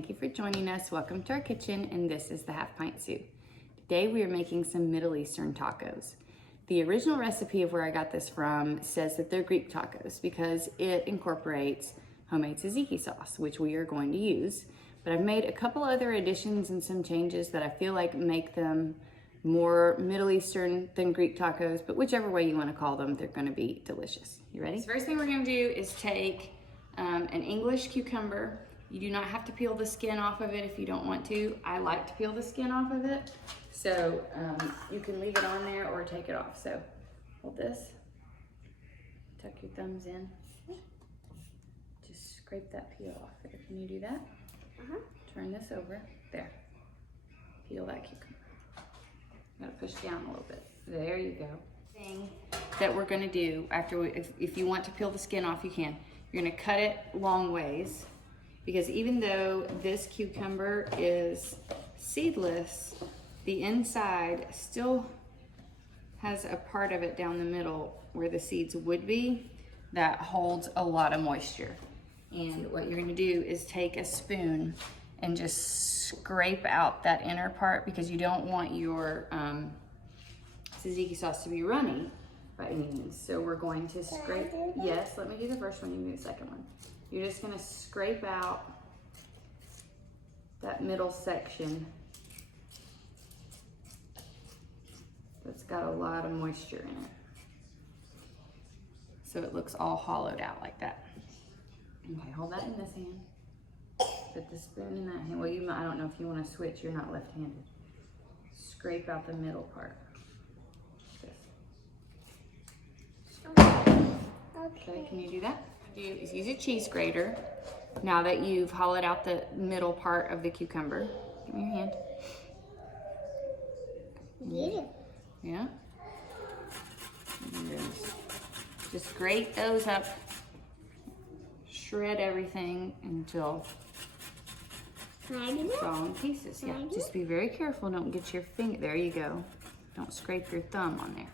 Thank you for joining us. Welcome to our kitchen, and this is the Half Pint Sous. Today we are making some Middle Eastern tacos. The original recipe of where I got this from says that they're Greek tacos because it incorporates homemade tzatziki sauce, which we are going to use. But I've made a couple other additions and some changes that I feel like make them more Middle Eastern than Greek tacos, but whichever way you want to call them, they're going to be delicious. You ready? So first thing we're going to do is take an English cucumber. You do not have to peel the skin off of it if you don't want to. I like to peel the skin off of it, so you can leave it on there or take it off. So hold this, tuck your thumbs in, just scrape that peel off there. Can you do that? Turn this over, there. Peel that cucumber. Gotta push down a little bit. There you go. Thing that we're gonna do after if you want to peel the skin off, you can. You're gonna cut it long ways, because even though this cucumber is seedless, the inside still has a part of it down the middle where the seeds would be that holds a lot of moisture. And what you're gonna do is take a spoon and just scrape out that inner part, because you don't want your tzatziki sauce to be runny by any means. So we're going to scrape, yes, let me do the first one, you do the second one. You're just gonna scrape out that middle section that's got a lot of moisture in it. So it looks all hollowed out like that. Okay, hold that in this hand. Put the spoon in that hand. Well, I don't know if you want to switch, you're not left-handed. Scrape out the middle part. Okay, can you do that? Use a cheese grater. Now that you've hollowed out the middle part of the cucumber, give me your hand. Yeah. Just grate those up. Shred everything until it's all in pieces. Yeah, just be very careful. Don't get your finger. There you go. Don't scrape your thumb on there.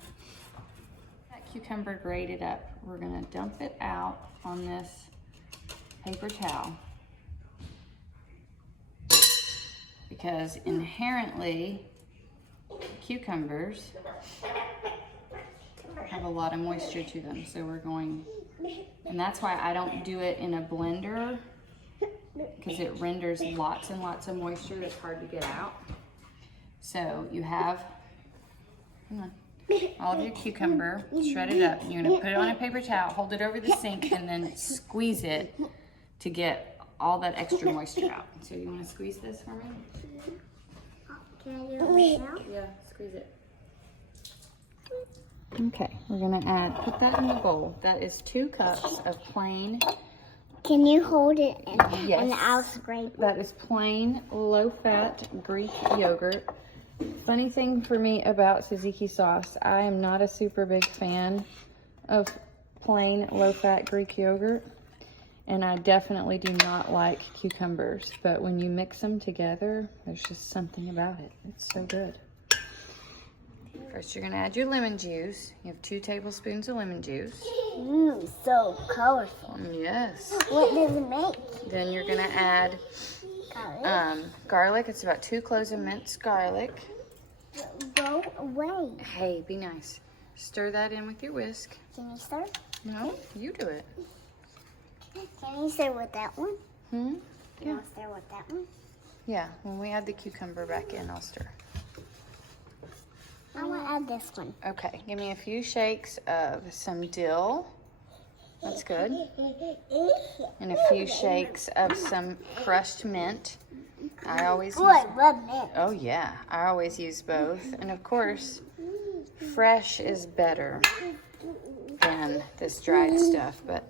That cucumber grated up. We're gonna dump it out on this paper towel, because inherently cucumbers have a lot of moisture to them. So we're going, and that's why I don't do it in a blender, because it renders lots and lots of moisture. It's hard to get out. So you have, all of your cucumber shredded up. You're gonna put it on a paper towel, hold it over the sink, and then squeeze it to get all that extra moisture out. So you wanna squeeze this for me? Can I do it right now? Yeah, squeeze it. Okay, we're gonna put that in the bowl. That is 2 cups of plain. Can you hold it and, Yes. and I'll scrape? That is plain, low-fat Greek yogurt. Funny thing for me about tzatziki sauce, I am not a super big fan of plain, low-fat Greek yogurt, and I definitely do not like cucumbers, but when you mix them together, there's just something about it. It's so good. First, you're gonna add your lemon juice. You have 2 tablespoons of lemon juice. So colorful. Yes. What does it make? Then you're gonna add garlic. It's about 2 cloves of minced garlic. Go away. Hey, be nice. Stir that in with your whisk. Can you stir? No, you do it. Can you stir with that one? Hmm? Can I stir with that one? Yeah, when we add the cucumber back in, I'll stir. I want to add this one. Okay, give me a few shakes of some dill. That's good. And a few shakes of some crushed mint. I always use... I love mint. Oh yeah, I always use both. And of course, fresh is better than this dried stuff. But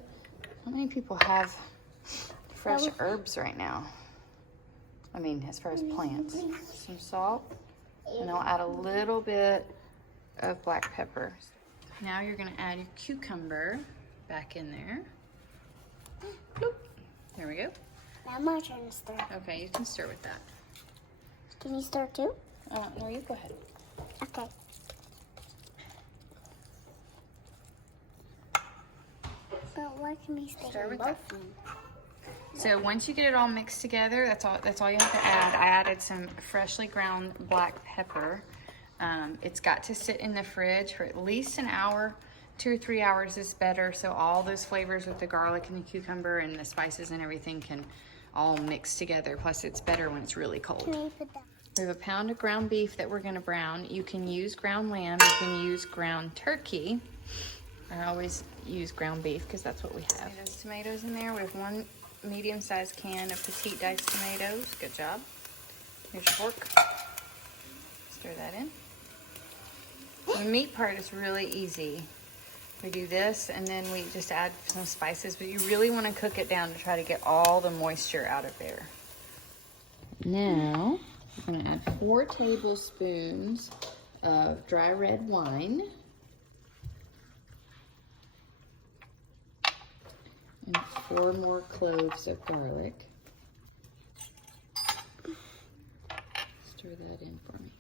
how many people have fresh herbs right now? I mean, as far as plants. Some salt. And I'll add a little bit of black pepper. Now you're gonna add your cucumber back in there. Bloop. There we go. Now my turn to stir. Okay, you can stir with that. Can you stir too? No, you go ahead. Okay. But why can we stir Stir with both that. of them? So once you get it all mixed together, that's all you have to add. I added some freshly ground black pepper. It's got to sit in the fridge for at least an hour. 2 or 3 hours is better, so all those flavors with the garlic and the cucumber and the spices and everything can all mix together. Plus, it's better when it's really cold. Can you put that? We have a pound of ground beef that we're gonna brown. You can use ground lamb, you can use ground turkey. I always use ground beef because that's what we have. There's tomatoes in there. We have 1 medium-sized can of petite diced tomatoes. Good job. Here's your fork. Stir that in. The meat part is really easy. We do this and then we just add some spices, but you really want to cook it down to try to get all the moisture out of there. Now, I'm going to add 4 tablespoons of dry red wine. And 4 more cloves of garlic. Stir that in for me.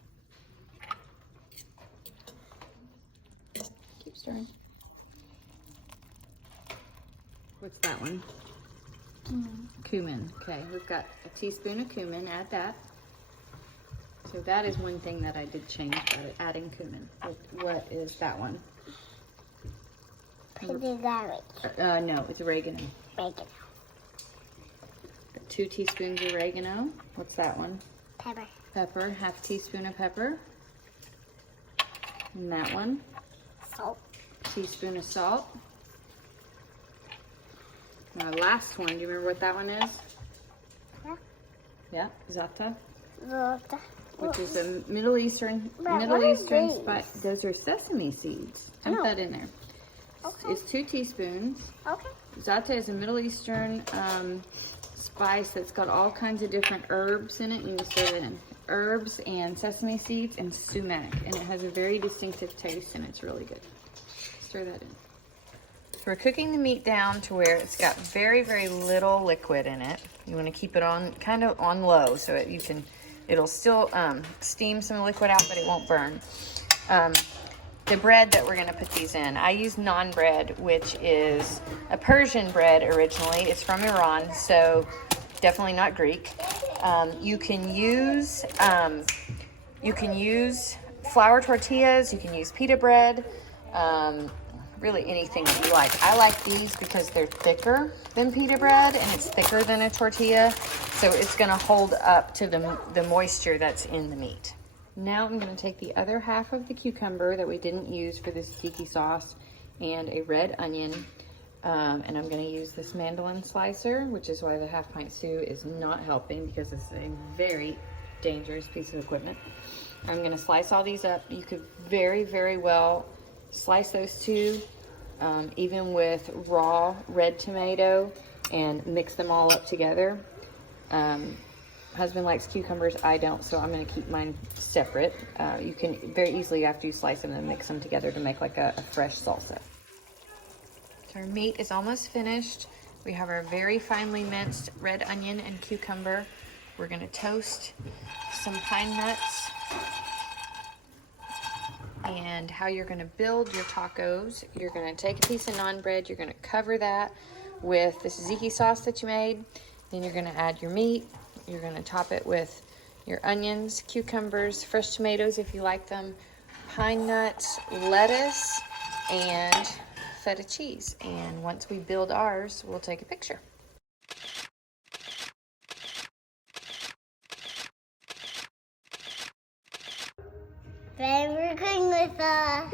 Keep stirring. What's that one? Cumin. Okay, we've got a teaspoon of cumin. Add that. So that is one thing that I did change about it, adding cumin. What is that one? Pretty garlic. No, it's oregano. Oregano. 2 teaspoons of oregano. What's that one? Pepper. Pepper, half teaspoon of pepper. And that one? Salt. Teaspoon of salt. Now last one, do you remember what that one is? Yeah. Yeah, za'atar, Water. which is a Middle Eastern what is these? spice. Those are sesame seeds. I Dump know. that in there. Okay. It's 2 teaspoons. Okay. Za'atar is a Middle Eastern spice that's got all kinds of different herbs in it. You can stir it in. Herbs and sesame seeds and sumac. And it has a very distinctive taste and it's really good. Stir that in. So we're cooking the meat down to where it's got very, very little liquid in it. You want to keep it on kind of on low so it'll still steam some liquid out, but it won't burn. The bread that we're going to put these in, I use naan bread, which is a Persian bread originally. It's from Iran, so definitely not Greek. You can use flour tortillas. You can use pita bread. Really anything that you like. I like these because they're thicker than pita bread and it's thicker than a tortilla, so it's going to hold up to the moisture that's in the meat. Now I'm going to take the other half of the cucumber that we didn't use for the tzatziki sauce and a red onion, and I'm going to use this mandolin slicer, which is why the half pint Sous is not helping because it's a very dangerous piece of equipment. I'm going to slice all these up. You could very, very well slice those 2, even with raw red tomato, and mix them all up together. Husband likes cucumbers, I don't, so I'm going to keep mine separate. You can very easily, after you slice them, and mix them together to make like a fresh salsa. So our meat is almost finished. We have our very finely minced red onion and cucumber. We're going to toast some pine nuts. And how you're going to build your tacos, you're going to take a piece of naan bread, you're going to cover that with the tzatziki sauce that you made, then you're going to add your meat, you're going to top it with your onions, cucumbers, fresh tomatoes if you like them, pine nuts, lettuce, and feta cheese. And once we build ours, we'll take a picture. Thanks for cooking with us.